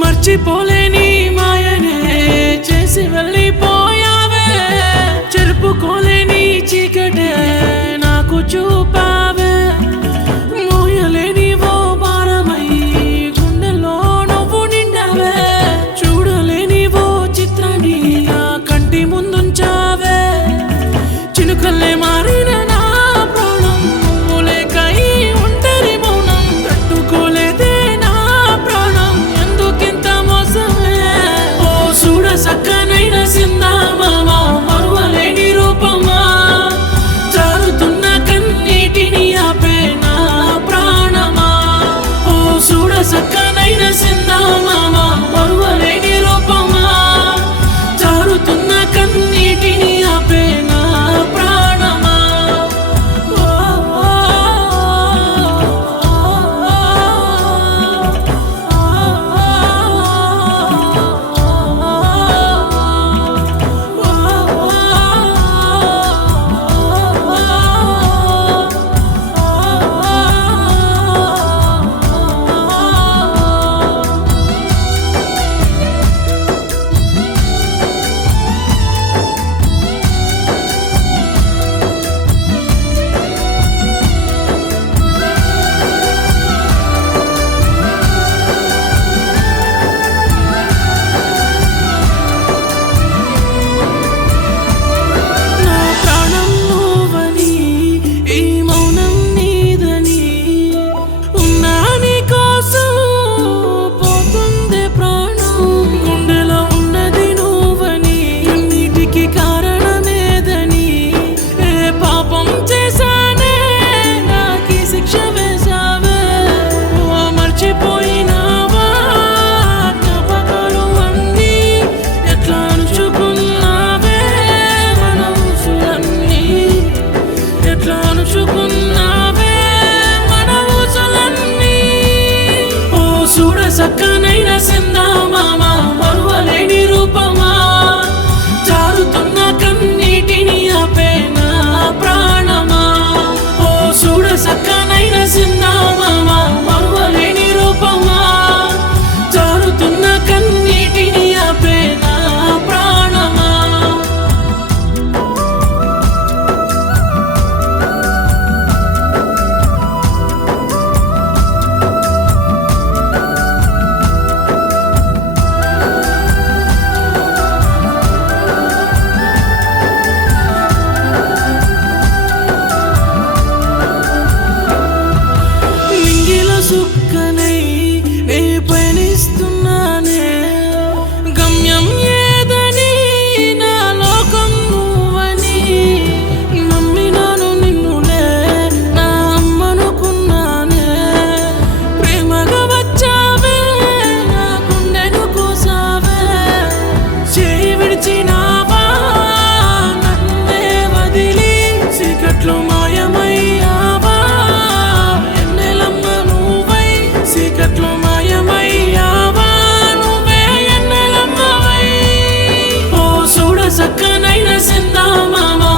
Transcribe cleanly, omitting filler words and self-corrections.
మర్చిపోలేని మాయనే చేసి వెళ్ళిపోయావే, చెరుపుకోలేని చీకటే నాకు చూపావే, మోయలేని ఓ భారమై గుండెలో నువ్వు నిండావే, చూడలేని ఓ చిత్రాన్ని నా కంటి ముందుంచావే, చినుకల్లే మారిన నా ప్రాణం నువ్వు లేక ఈ ఒంటరి మౌనం తట్టుకోలేదే నా ప్రాణం ఎందుకింత మోసమే. ఓ చూడ సక్కనైన సిందామామా మరువలేని రూపమా, జారుతున్న కన్నీటిని ఆపే నా ప్రాణమా. ఓ చూడ సక్కనైన సిందామామా మరువలేని రూపమా, జారుతున్న కన్నీటిని ఆపే నా ప్రాణమా. నా ప్రాణం నువ్వని ఈ మౌనం నీదని, ఉన్నా నీ కోసం పోతుంది ప్రాణం, గుండెలో ఉన్నది నువ్వని అన్నిటికీ కారణమేదని, ఏ పాపం చేశానే నాకీ శిక్ష వేశావే, ఓ మర్చిపోయినావా జ్ఞాపకాలు అన్నీ ఎట్లా అణుచుకున్నావే మన ఊసులన్నీ, ఎట్లా అణుచుకున్నావే మన ఊసులన్నీ. ఓ చూడ సక్కనైన సిందామామా మరువలేని రూపమా, జారుతున్న కన్నీటిని ఆపే నా ప్రాణమా. ఓ చూడ సక్కనైన సిందామామా మరువలేని రూపమా, జారుతున్న కన్నీటిని ఆపే నా ప్రాణమా. నింగిలో సుక్కనై నే పయనిస్తున్నానే, గమ్యం ఏదని నా లోకం నువ్వని నమ్మినాను నిన్నులే నా అమ్మనుకున్నానే, ప్రేమగా వచ్చావే నా గుండెను కోసావే, చేయి విడిచినావా నన్నే వదిలి చీకట్లో మాయమయ్యావా, ఎన్నెలమ్మ నువ్వై చీకట్లో మాయమయ్యావా, నువ్వే ఎన్నెలమ్మవై. ఓ చూడ సక్కనైన సిందామామా